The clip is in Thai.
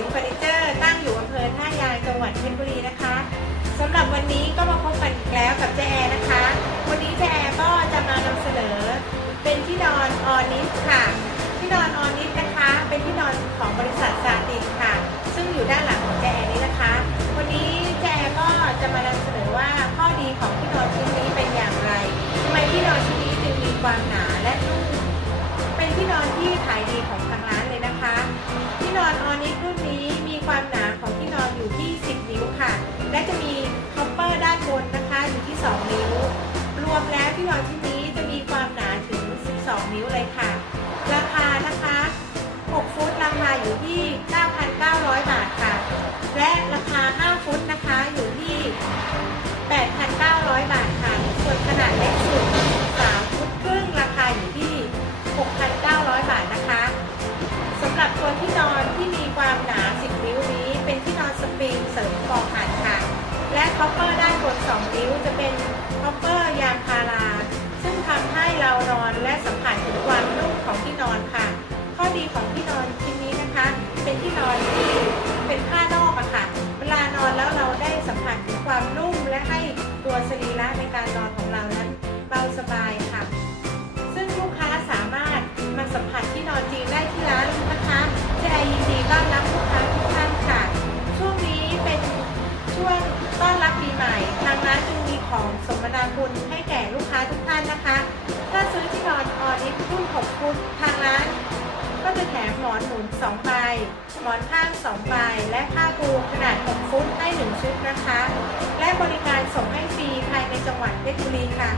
ิวเฟอร์นิเจอร์ตั้งอยู่อำเภอท่ายางจังหวัดเพชรบุรีนะคะสำหรับวันนี้ก็มาพบกันอีกแล้วกับเจแอนะคะ วันนี้เจแอก็จะมานำเสนอ เป็นที่นอนออนิสค่ะ ที่นอนออนิสนะคะ เป็นที่นอนของบริษัทซาตินค่ะ ซึ่งอยู่ด้านหลังของเจแอนี้นะคะ วันนี้เจแอก็จะมานำเสนอว่าข้อดีของที่นอนชิ้นนี้เป็นอย่างไรทำไมที่นอนชิ้นนี้จึงมีความหนาและนุ่มเป็นที่นอนที่ขายดีของทางร้านเลยนะคะ ที่นอนออนิสรุ่นนี้ ความหนาของที่นอนอยู่ที่ 10 นิ้วค่ะ และจะมีคอปเปอร์ด้านบนนะคะอยู่ที่ 2 นิ้ว รวมแล้วที่นอนที่ องอัดค่ะ และคอปเปอร์ด้านบน2นิ้วจะเป็นคอปเปอร์ยางพารา ซึ่งทำให้เรานอนและสัมผัสถึงความนุ่มของที่นอนค่ะ ข้อดีของที่นอนชิ้นนี้นะคะ เป็นที่นอนที่เป็นผ้านอกอะค่ะ เวลานอนแล้วเราได้สัมผัสถึงความนุ่มและให้ตัวสรีระในการนอนของเรานั้นเบาสบาย คุณทางร้านก็จะแถมหมอนหนุน2ใบหมอนข้าง2ใบและผ้าปูขนาด 6 ฟุตให้ 1 ชุดนะคะ และบริการส่งให้ฟรีภายในจังหวัดเพชรบุรีค่ะ